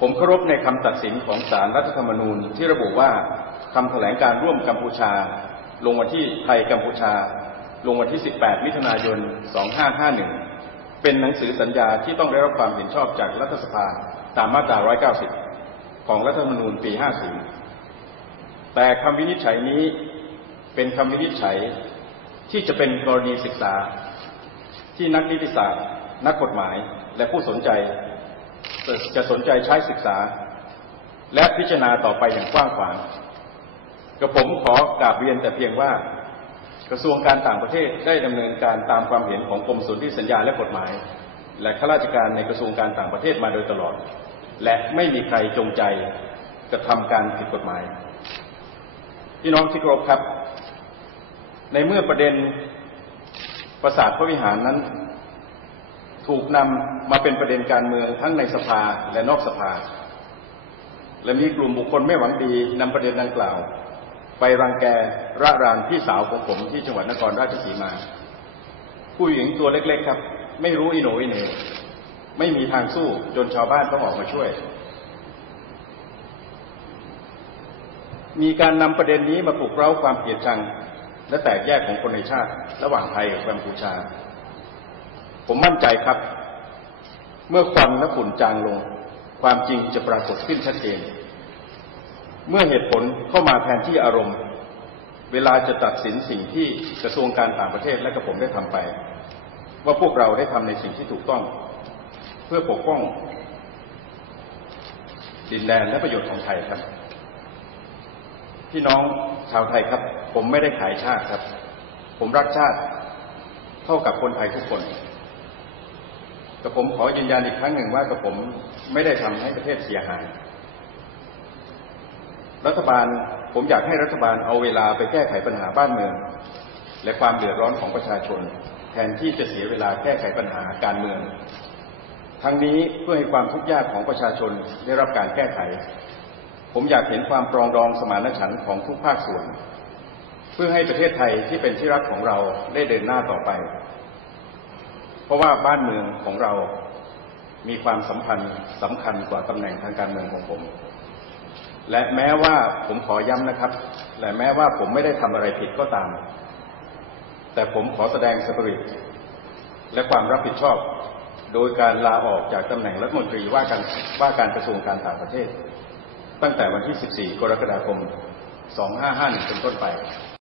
ผมเคารพในคำตัดสินของศาลรัฐธรรมนูญที่ระบุว่าคำแถลงการร่วมกัมพูชา ลงวันที่ไทยกัมพูชา ลงวันที่ 18 มิถุนายน 2551 เป็นหนังสือสัญญาที่ต้องได้รับความเห็นชอบจากรัฐสภาตามมาตรา 190 ของรัฐธรรมนูญปี 50 แต่คำวินิจฉัยนี้เป็นคำวินิจฉัยที่จะเป็นกรณีศึกษาที่นักนิติศาสตร์ นักกฎหมายและผู้สนใจ จะสนใจใช้ศึกษา และพิจารณาต่อไปอย่างกว้างขวางกระผมขอกราบเรียนแต่เพียงว่า กระทรวงการต่างประเทศได้ดำเนินการตามความเห็นของกรมสนธิสัญญาและกฎหมาย และข้าราชการในกระทรวงการต่างประเทศมาโดยตลอด และไม่มีใครจงใจกระทำการผิดกฎหมายพี่น้องที่เคารพครับ ในเมื่อประเด็นประสาทพระวิหารนั้น ถูกนำมาเป็นประเด็นการเมืองทั้งในสภาและนอกสภา และมีกลุ่มบุคคลไม่หวังดีนำประเด็นดังกล่าว ไปรังแกระรานพี่สาวของผมที่จังหวัดนครราชสีมา ผู้หญิงตัวเล็ก ๆ ครับ ไม่รู้อีโหนอีเหนไม่มีทางสู้จนชาวบ้านต้องออกมาช่วย มีการนำประเด็นนี้มาปลุกเร้าความเกลียดชัง และแตกแยกของคนในชาติ ระหว่างไทยกับกัมพูชา ผมมั่นใจครับ เมื่อควันและฝุ่นจางลง ความจริงจะปรากฏขึ้นชัดเจน เมื่อเหตุผลเข้ามาแทนที่อารมณ์ เวลาจะตัดสินสิ่งที่กระทรวงการต่างประเทศและกระผมได้ทำไป ว่าพวกเราได้ทำในสิ่งที่ถูกต้อง เพื่อปกป้อง ดินแดนและประโยชน์ของไทยครับพี่น้องชาวไทยครับ ผมไม่ได้ขายชาติครับ ผมรักชาติ เท่ากับคนไทยทุกคน แต่ผมขอยืนยันอีกครั้งหนึ่งว่ากับผมไม่ได้ทำให้ประเทศเสียหาย รัฐบาลผมอยากให้รัฐบาลเอาเวลาไปแก้ไขปัญหาบ้านเมือง และความเดือดร้อนของประชาชน แทนที่จะเสียเวลาแก้ไขปัญหาการเมือง ทั้งนี้เพื่อให้ความทุกข์ยากของประชาชนได้รับการแก้ไข ผมอยากเห็นความปรองดองสมานฉันท์ของทุกภาคส่วน เพื่อให้ประเทศไทยที่เป็นที่รักของเราได้เดินหน้าต่อไป ราะว่าบ้านเมืองของเรามีความสัมพันธ์สำคัญกว่าตำแหน่งทางการเมืองของผม และแม้ว่าผมขอย้ำนะครับ และแม้ว่าผมไม่ได้ทำอะไรผิดก็ตาม แต่ผมขอแสดงสปริตและความรับผิดชอบ โดยการลาออกจากตำแหน่งรัฐมนตรีว่าการว่าการกระทรวงการต่างประเทศ ตั้งแต่วันที่ 14 กรกฎาคม 2551 เป็นต้นไป